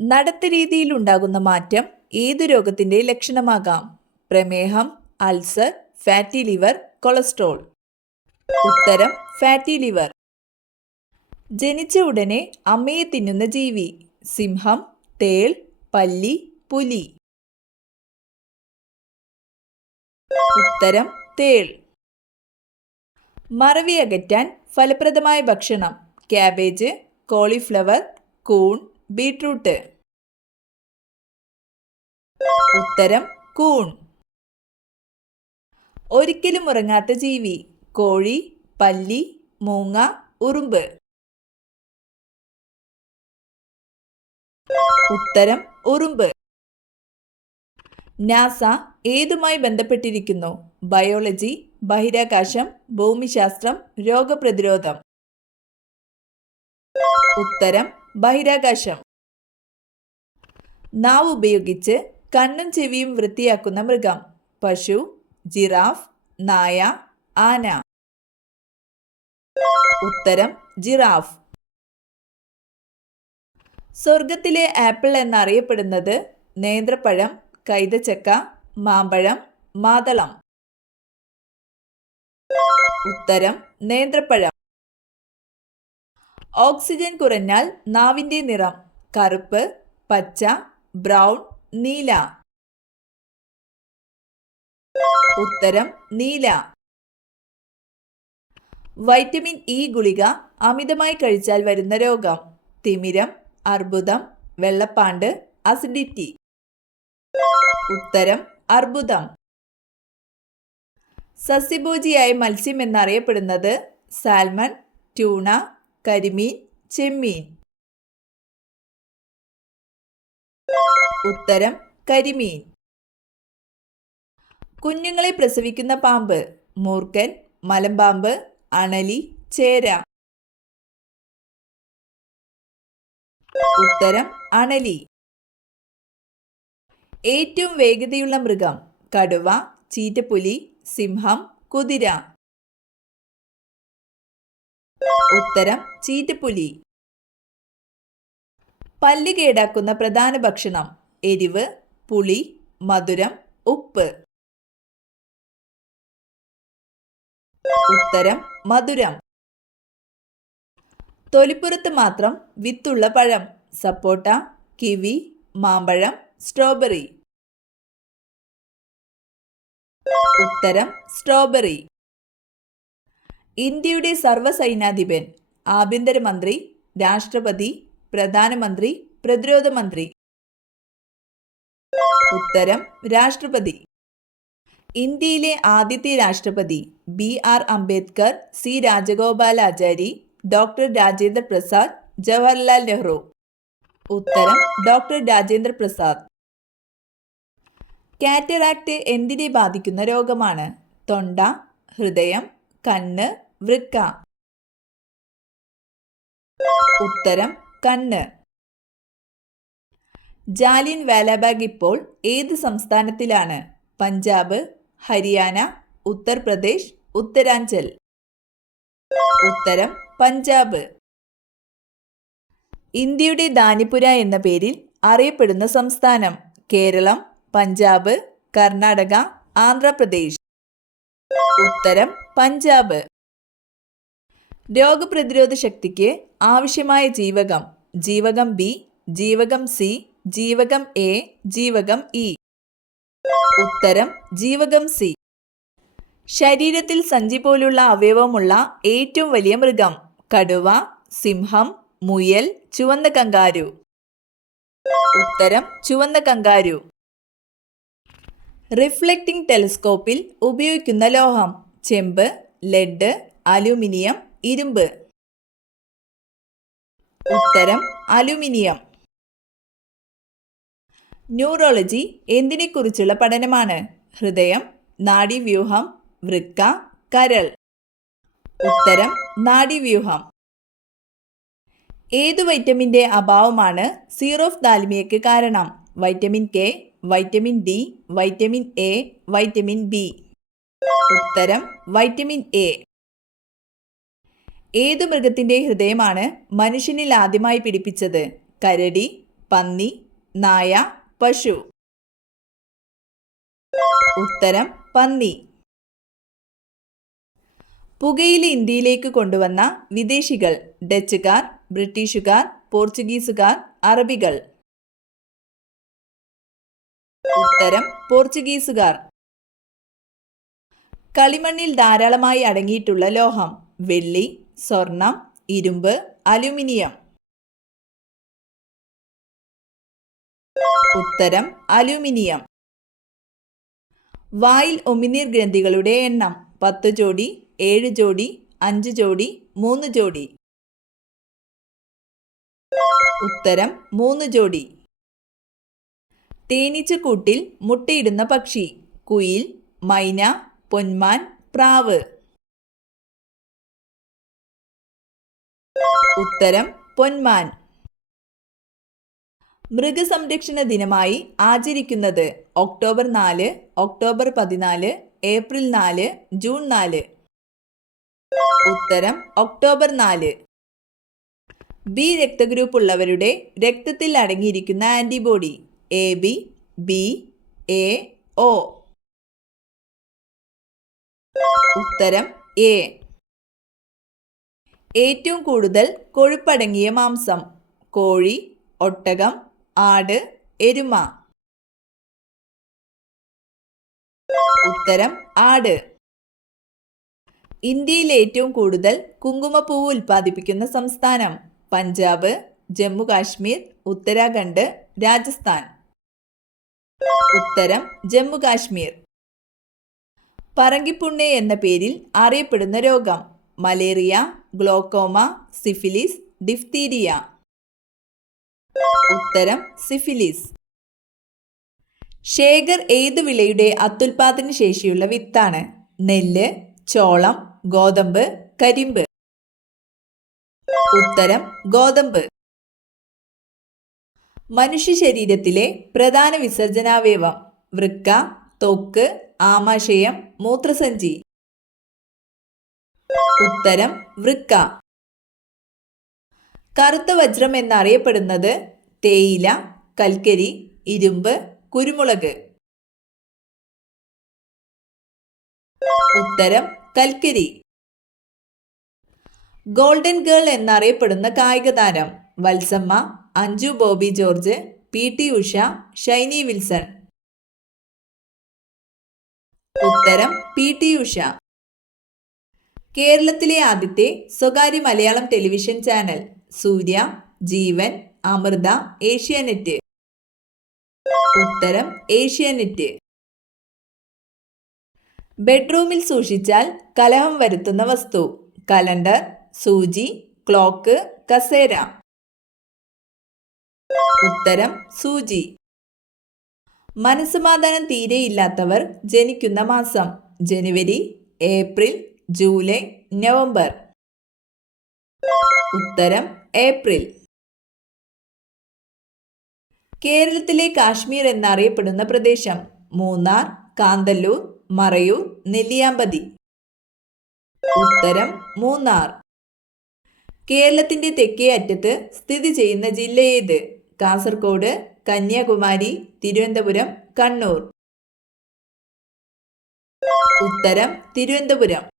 നടത്ത രീതിയിലുണ്ടാകുന്ന മാറ്റം ഏതു രോഗത്തിന്റെ ലക്ഷണമാകാം? പ്രമേഹം, അൾസർ, ഫാറ്റി ലിവർ, കൊളസ്ട്രോൾ. ഉത്തരം ഫാറ്റി ലിവർ. ജനിച്ച ഉടനെ അമ്മയെ തിന്നുന്ന ജീവി? സിംഹം, തേൾ, പല്ലി, പുലി. ഉത്തരം തേൾ. മറവി അകറ്റാൻ ഫലപ്രദമായ ഭക്ഷണം? ക്യാബേജ്, കോളിഫ്ലവർ, കൂൺ, ബീട്രൂട്ട്. ഉത്തരം കൂൺ. ഒരിക്കലും ഉറങ്ങാത്ത ജീവി? കോഴി, പല്ലി, മൂങ്ങ, ഉറുമ്പ്. ഉത്തരം ഉറുമ്പ്. നാസ ഏതുമായി ബന്ധപ്പെട്ടിരിക്കുന്നു? ബയോളജി, ബഹിരാകാശം, ഭൂമിശാസ്ത്രം, രോഗപ്രതിരോധം. ഉത്തരം ബഹിരാകാശം. നാവ് ഉപയോഗിച്ച് കണ്ണും ചെവിയും വൃത്തിയാക്കുന്ന മൃഗം? പശു, ജിറാഫ്, നായ, ആന. ഉത്തരം ജിറാഫ്. സ്വർഗത്തിലെ ആപ്പിൾ എന്നറിയപ്പെടുന്നത്? നേന്ത്രപ്പഴം, കൈതച്ചക്ക, മാമ്പഴം, മാതളം. ഉത്തരം നേന്ത്രപ്പഴം. ഓക്സിജൻ കുറഞ്ഞാൽ നാവിന്റെ നിറം? കറുപ്പ്, പച്ച, ബ്രൗൺ, നീല. ഉത്തരം നീല. വൈറ്റമിൻ ഇ ഗുളിക അമിതമായി കഴിച്ചാൽ വരുന്ന രോഗം? തിമിരം, അർബുദം, വെള്ളപ്പാണ്ട്, അസിഡിറ്റി. ഉത്തരം അർബുദം. സസ്യഭോജിയായ മത്സ്യം എന്നറിയപ്പെടുന്നത്? സാൽമൺ, ട്യൂണ, കരിമീൻ, ചെമ്മീൻ. ഉത്തരം കരിമീൻ. കുഞ്ഞുങ്ങളെ പ്രസവിക്കുന്ന പാമ്പ്? മൂർഖൻ, മലമ്പാമ്പ്, അണലി, ചേര. ഉത്തരം അണലി. ഏറ്റവും വേഗതയുള്ള മൃഗം? കടുവ, ചീറ്റപ്പുലി, സിംഹം, കുതിര. ഉത്തരം ചീറ്റപ്പുലി. പല്ല് കേടാക്കുന്ന പ്രധാന ഭക്ഷണം? എരിവ്, പുളി, മധുരം, ഉപ്പ്. ഉത്തരം മധുരം. തൊലിപ്പുറത്ത് മാത്രം വിത്തുള്ള പഴം? സപ്പോട്ട, കിവി, മാമ്പഴം, സ്ട്രോബെറി. ഉത്തരം സ്ട്രോബെറി. ഇന്ത്യയുടെ സർവ്വസൈന്യാധിപൻ? ആഭ്യന്തരമന്ത്രി, രാഷ്ട്രപതി, പ്രധാനമന്ത്രി, പ്രതിരോധ മന്ത്രി. ഉത്തരം രാഷ്ട്രപതി. ഇന്ത്യയിലെ ആദ്യത്തെ രാഷ്ട്രപതി? BR. Ambedkar, C Rajagopalachari, doctor Rajendra Prasad, Jawaharlal Nehru. ഉത്തരം ഡോക്ടർ രാജേന്ദ്ര പ്രസാദ്. കാറ്ററാക്ട് എന്തിനെ ബാധിക്കുന്ന രോഗമാണ്? തൊണ്ട, ഹൃദയം, കണ്ണ്, വൃക്ക. ഉത്തരം കണ്ണ്. ജാലിയൻ വാലാബാഗ് ഇപ്പോൾ ഏത് സംസ്ഥാനത്തിലാണ്? പഞ്ചാബ്, ഹരിയാന, ഉത്തർപ്രദേശ്, ഉത്തരാഞ്ചൽ. ഉത്തരം പഞ്ചാബ്. ഇന്ത്യയുടെ ദാനിപുര എന്ന പേരിൽ അറിയപ്പെടുന്ന സംസ്ഥാനം? കേരളം, പഞ്ചാബ്, കർണാടക, ആന്ധ്രാപ്രദേശ്. ഉത്തരം പഞ്ചാബ്. രോഗപ്രതിരോധ ശക്തിക്ക് ആവശ്യമായ ജീവകം? ജീവകം ബി, ജീവകം സി, ജീവകം എ, ജീവകം ഇ. ഉത്തരം ജീവകം സി. ശരീരത്തിൽ സഞ്ചി പോലുള്ള അവയവമുള്ള ഏറ്റവും വലിയ മൃഗം? കടുവ, സിംഹം, മുയൽ, ചുവന്ന കങ്കാരു. ഉത്തരം ചുവന്ന കങ്കാരു. റിഫ്ലക്റ്റിംഗ് ടെലിസ്കോപ്പിൽ ഉപയോഗിക്കുന്ന ലോഹം? ചെമ്പ്, ലെഡ്, അലൂമിനിയം, ഇരുമ്പ്. ഉത്തരം അലൂമിനിയം. ന്യൂറോളജി എന്തിനെക്കുറിച്ചുള്ള പഠനമാണ്? ഹൃദയം, നാഡീവ്യൂഹം, വൃക്ക, കരൾ. ഉത്തരം നാഡീവ്യൂഹം. ഏതു വൈറ്റമിൻ്റെ അഭാവമാണ് സീറോഫ്താൽമിയയ്ക്ക് കാരണം? Vitamin K, vitamin D, vitamin A, vitamin B. ഉത്തരം വൈറ്റമിൻ എ. ഏതു മൃഗത്തിൻ്റെ ഹൃദയമാണ് മനുഷ്യനിൽ ആദ്യമായി പിടിപ്പിച്ചത്? കരടി, പന്നി, നായ, പശു. ഉത്തരം പന്നി. പുകയില ഇന്ത്യയിലേക്ക് കൊണ്ടുവന്ന വിദേശികൾ ഡച്ചുകാർ, ബ്രിട്ടീഷുകാർ, പോർച്ചുഗീസുകാർ, അറബികൾ. ഉത്തരം പോർച്ചുഗീസുകാർ. കളിമണ്ണിൽ ധാരാളമായി അടങ്ങിയിട്ടുള്ള ലോഹം വെള്ളി, സ്വർണം, ഇരുമ്പ്, അലുമിനിയം. ഉത്തരം അലുമിനിയം. വായിൽ ഉമിനീർ ഗ്രന്ഥികളുടെ എണ്ണം 10 ജോഡി, 7 ജോഡി, 5 ജോഡി, 3 ജോഡി. ഉത്തരം 3 ജോഡി. തേനീച്ചക്കൂട്ടിൽ മുട്ടയിടുന്ന പക്ഷി കുയിൽ, മൈന, പൊന്മാൻ, പ്രാവ്. ഉത്തരം പൊന്മാൻ. മൃഗസംരക്ഷണ ദിനമായി ആചരിക്കുന്നത് ഒക്ടോബർ 4, ഒക്ടോബർ 14, ഏപ്രിൽ 4, ജൂൺ 4. ഉത്തരം ഒക്ടോബർ 4. ബി രക്തഗ്രൂപ്പ് ഉള്ളവരുടെ രക്തത്തിൽ അടങ്ങിയിരിക്കുന്ന antibody AB, B, A, O. ഉത്തരം A. ഏറ്റവും കൂടുതൽ കൊഴുപ്പടങ്ങിയ മാംസം കോഴി, ഒട്ടകം, ആട്, എരുമ. ഉത്തരം ആട്. ഇന്ത്യയിൽ ഏറ്റവും കൂടുതൽ കുങ്കുമപ്പൂവ് ഉൽപ്പാദിപ്പിക്കുന്ന സംസ്ഥാനം പഞ്ചാബ്, ജമ്മു കാശ്മീർ, ഉത്തരാഖണ്ഡ്, രാജസ്ഥാൻ. ഉത്തരം ജമ്മു കാശ്മീർ. പറങ്കിപ്പുണ്ണ് എന്ന പേരിൽ അറിയപ്പെടുന്ന രോഗം മലേറിയ, ഗ്ലോക്കോമ, സിഫിലിസ്, ഡിഫ്തീരിയ. ഉത്തരം സിഫിലിസ്. ഷേഗർ ഏതു വിളയുടെ അത്യുൽപാദന ശേഷിയുള്ള വിത്താണ് നെല്ല്, ചോളം, ഗോതമ്പ്, കരിമ്പ്. ഉത്തരം ഗോതമ്പ്. മനുഷ്യ ശരീരത്തിലെ പ്രധാന വിസർജനാവയവം വൃക്ക, ത്വക്ക്, ആമാശയം, മൂത്രസഞ്ചി. ഉത്തരം വൃക്ക. കറുത്ത വജ്രം എന്നറിയപ്പെടുന്നത് തേയില, കൽക്കരി, ഇരുമ്പ്, കുരുമുളക്. ഉത്തരം കൽക്കരി. ഗോൾഡൻ ഗേൾ എന്നറിയപ്പെടുന്ന കായിക താരം വത്സമ്മ, അഞ്ജു ബോബി ജോർജ്, PT ഉഷ, ഷൈനി വിൽസൺ. ഉത്തരം PT ഉഷ. കേരളത്തിലെ ആദ്യത്തെ സ്വകാര്യ മലയാളം ടെലിവിഷൻ ചാനൽ സൂര്യ, ജീവൻ, അമൃത, ഏഷ്യാനെറ്റ്. ഉത്തരം ഏഷ്യാനെറ്റ്. ബെഡ്റൂമിൽ സൂക്ഷിച്ചാൽ കലഹം വരുത്തുന്ന വസ്തു കലണ്ടർ, സൂചി, ക്ലോക്ക്, കസേര. ഉത്തരം സൂചി. മനസ്സമാധാനം തീരെയില്ലാത്തവർ ജനിക്കുന്ന മാസം ജനുവരി, ഏപ്രിൽ, ജൂലൈ, നവംബർ. ഉത്തരം ഏപ്രിൽ. കേരളത്തിലെ കാശ്മീർ എന്നറിയപ്പെടുന്ന പ്രദേശം മൂന്നാർ, കാന്തല്ലൂർ, മറയൂർ, നെല്ലിയാമ്പതി. ഉത്തരം മൂന്നാർ. കേരളത്തിന്റെ തെക്കേ അറ്റത്ത് സ്ഥിതി ചെയ്യുന്ന ജില്ല ഏത് കാസർഗോഡ്, കന്യാകുമാരി, തിരുവനന്തപുരം, കണ്ണൂർ. ഉത്തരം തിരുവനന്തപുരം.